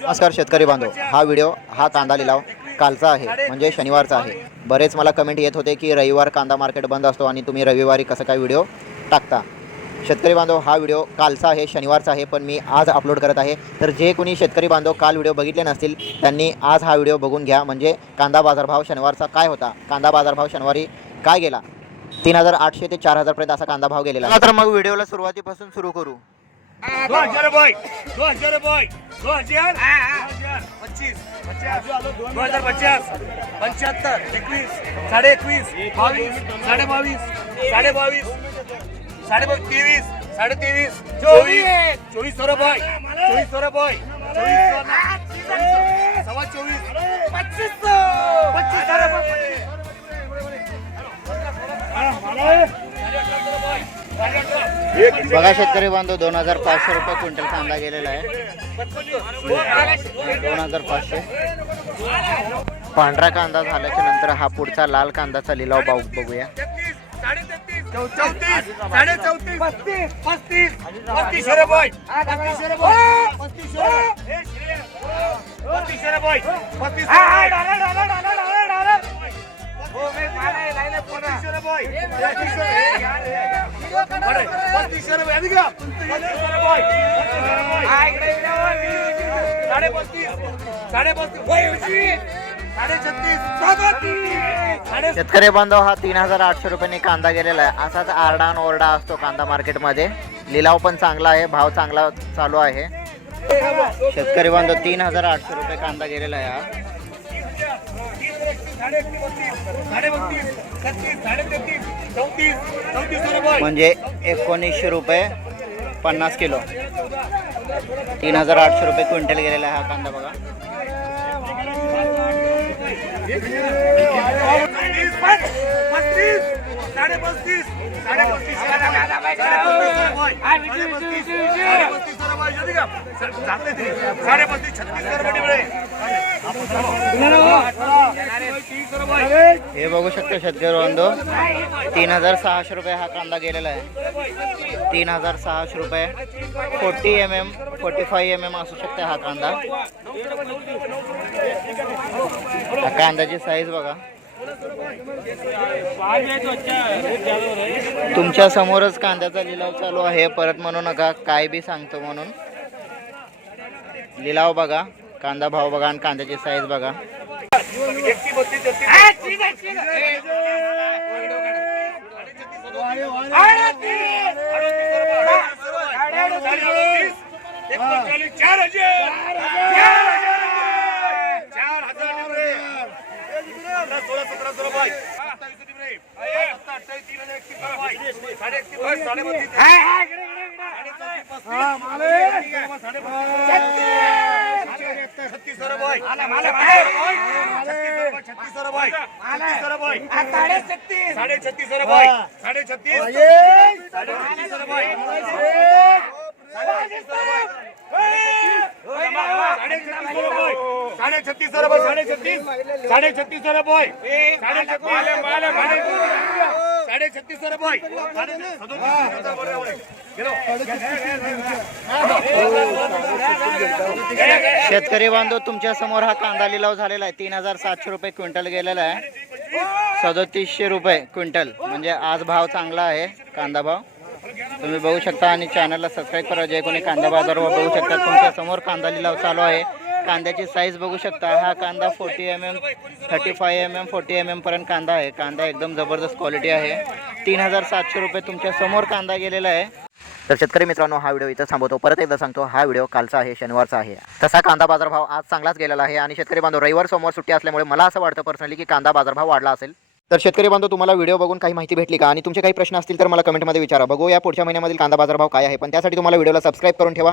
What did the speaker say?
नमस्कार शेतकरी बांधव. हा व्हिडिओ हा कांदा लिलाव कालचा आहे म्हणजे शनिवारचा आहे. बरेच मला कमेंट येत होते की रविवार कांदा मार्केट बंद असतो आणि तुम्ही रविवारी कसं काय व्हिडिओ टाकता. शेतकरी बांधव हा व्हिडिओ कालचा आहे शनिवारचा आहे पण मी आज अपलोड करत आहे. तर जे कोणी शेतकरी बांधव काल व्हिडिओ बघितले नसतील त्यांनी आज हा व्हिडिओ बघून घ्या. म्हणजे कांदा बाजारभाव शनिवारचा काय होता? कांदा बाजारभाव शनिवारी काय गेला? तीन हजार आठशे ते चार हजारपर्यंत असा कांदा भाव गेलेला आहे. तर मग व्हिडिओला सुरुवातीपासून सुरू करू दो हजार दो हजार दो हजार पच्चीस पचास दो हजार पचास पंच्याहत्तर एकवीस साडे एकवीस बावीस साडे बावीस साडे बावीस साडे बावीस तेवीस साडे तेवीस चोवीस चोवीस चोवीस चोवीस सौ सव्वा चोवीस पच्चीस सौ पच्चीस बघा शेतकरी बांधव दोन हजार पाचशे रुपये क्विंटल कांदा गेलेला आहे दोन हजार पाचशे पांढरा कांदा झाल्याच्यानंतर हा पुढचा लाल कांदाचा लिलाव भाऊ बघूया साडे पस्तीस, साडे पस्तीस. शेतकरी बांधव हा तीन हजार आठशे रुपयांनी कांदा गेलेला आहे. असाच आरडा आणि ओरडा असतो कांदा मार्केटमध्ये. लिलाव पण चांगला आहे. भाव चांगला चालू आहे. शेतकरी बांधव तीन हजार आठशे रुपये कांदा गेलेला आहे हा. म्हणजे एकोणीसशे रुपये पन्नास किलो. तीन हजार आठशे रुपये क्विंटल गेलेला आहे हा कांदा बघा. साडे पस्तीस साडे पस्तीस साडे पस्तीस छत्तीस हे बघू शकतो शेतकरी बांधव तीन हजार सहाशे रुपये हा कांदा गेलेला आहे. तीन हजार सहाशे रुपये. Forty M M forty five M M असू शकते हा कांदा. हा कांद्याची साईज बघा. तुमच्या समोरच कांद्याचा लिलाव चालू आहे. परत म्हणू नका काय बी सांगतो म्हणून. लिलाव बघा कांदा भाव बघा आणि कांद्याची साईज बघा. सोळा सतरा सोळा अठ्ठावीस, तीन हजार. साडे एकतीस साडे साडे साडे छत्तीस रुपये. छत्तीस छत्तीस रुपये. साडे छत्तीस रुपये साडे छत्तीस साडे छत्तीस रुपये साडे छत्तीस रुपये साडे छत्तीस साडे छत्तीस रुपये साडे साडे छत्तीस रुपये शेतकरी बांधव तुमच्यासमोर हा कांदा लिलाव झालेला आहे. तीन हजार सातशे रुपये क्विंटल गेलेला आहे. सदोतीसशे रुपये क्विंटल. म्हणजे आज भाव चांगला आहे कांदा भाव. तुम्ही बघू शकता आणि चॅनलला सबस्क्राईब करा. जे कोणी कांदा बाजारवर बघू शकता तुमच्यासमोर कांदा लिलाव चालू आहे. कांद्याची साईज बघू शकता. हा कांदा forty M M thirty five M M forty M एमपर्यंत कांदा आहे. कांदा एकदम जबरदस्त क्वालिटी आहे. तीन हजार सातशे रुपये तुमच्यासमोर कांदा गेलेला आहे. तर शेतकरी मित्रांनो हा व्हिडिओ इथं थांबवतो. परत एकदा सांगतो हा व्हिडिओ कालचा आहे शनिवारचा आहे. तसा कांदा बाजारभाव आज चांगलाच गेलेला आहे. आणि शेतकरी बांधव रविवार सोमवार सुट्टी असल्यामुळे मला असं वाटतं पर्सनली की कांदा बाजारभाव वाढला असेल. तर शेतकरी बांधव तुम्हाला व्हिडिओ बघून काही माहिती भेटली का? आणि तुमचे काही प्रश्न असतील तर मला कमेंटमध्ये विचारा. बघू या पुढच्या महिन्यामधील कांदा बाजारभाव काय आहे. पण त्यासाठी तुम्हाला व्हिडिओला सबस्क्राईब करून ठेवा.